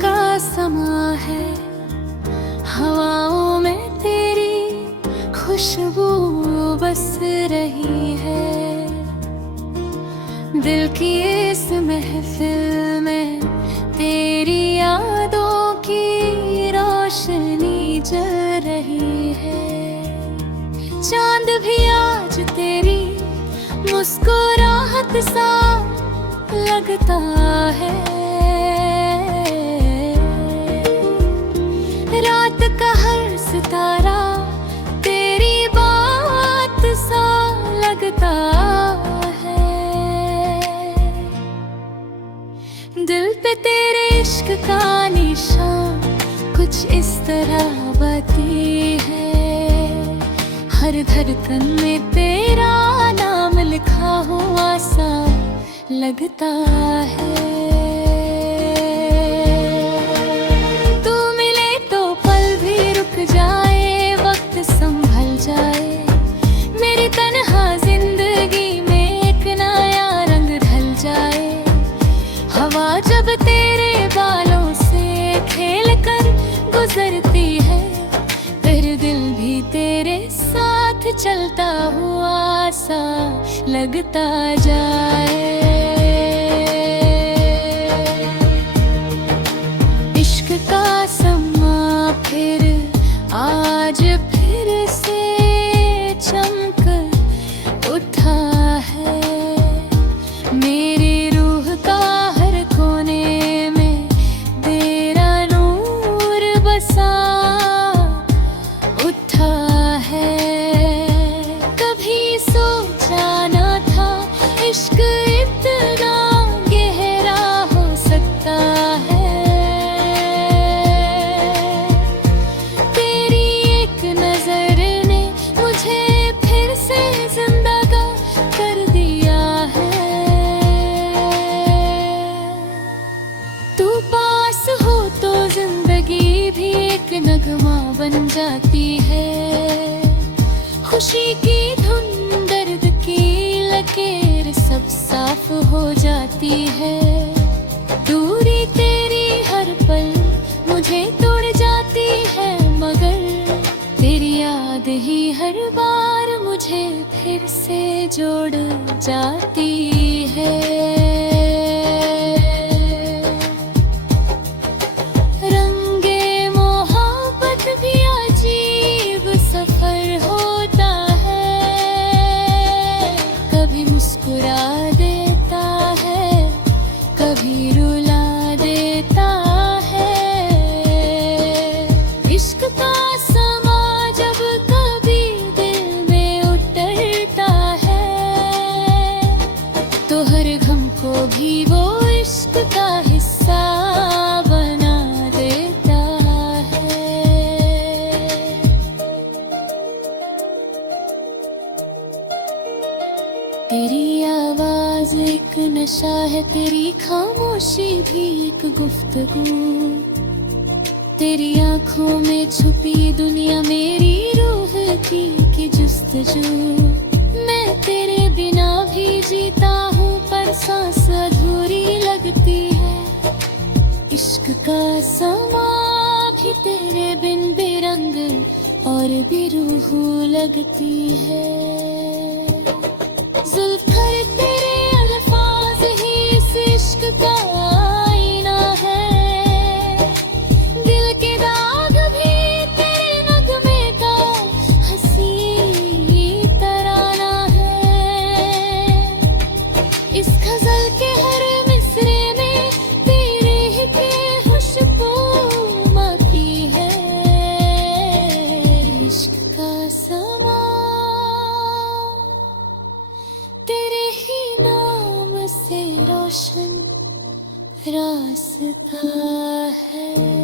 का समा है, हवाओं में तेरी खुशबू बस रही है। दिल की इस महफिल में तेरी यादों की रोशनी जल रही है। चांद भी आज तेरी मुस्कुराहट सा लगता है। रात का हर सितारा तेरी बात सा लगता है। दिल पे तेरे इश्क का निशान कुछ इस तरह बती है। हर धड़कन में तेरा नाम लिखा हुआ सा लगता है। तू मिले तो पल भी रुक जाए, वक्त संभल जाए। मेरी तन्हा जिंदगी में एक नया रंग ढल जाए। हवा जब तेरे बालों से खेल कर गुजरती है, फिर दिल भी तेरे साथ चलता हुआ सा लगता जाए। इश्क का समा फिर आज फिर से चमक उठा है। मेरी रूह का हर कोने में तेरा नूर बसा उठा है। कभी सोचा न था इश्क इतना गहरा हो सकता है। तेरी एक नजर ने मुझे फिर से जिंदा कर दिया है। तू पास हो तो जिंदगी भी एक नगमा बन जाती है। खुशी की धुन दर्द की लकीर सब साफ हो जाती है। दूरी तेरी हर पल मुझे तोड़ जाती है, मगर तेरी याद ही हर बार मुझे फिर से जोड़ जाती है। रंगे मोहब्बत भी अजीब सफर होता है। कभी मुस्कुरा देता है, कभी रुला देता है। इश्क का समा जब कभी दिल में उतरता है, तो हर गम को भी वो इश्क का हिस्सा बना देता है। तेरी आवाज एक नशा है, तेरी खामोशी भी एक गुफ्तगू। तेरी आंखों में छुपी दुनिया मेरी रूह की जुस्तजू। मैं तेरे बिना भी जीता हूँ, पर सांस अधूरी लगती है। इश्क का समा भी तेरे बिन बेरंग और बेरूह लगती है। जुल्फ़र तेरे अल्फाज ही इस इश्क का आईना है। दिल के दाग भी तेरे नगमे का हंसी तराना है। इस गजल के हर मिसरे में तेरे ही की खुशबू माती है। इश्क का समा तेरे ही नाम से रोशन रास्ता है।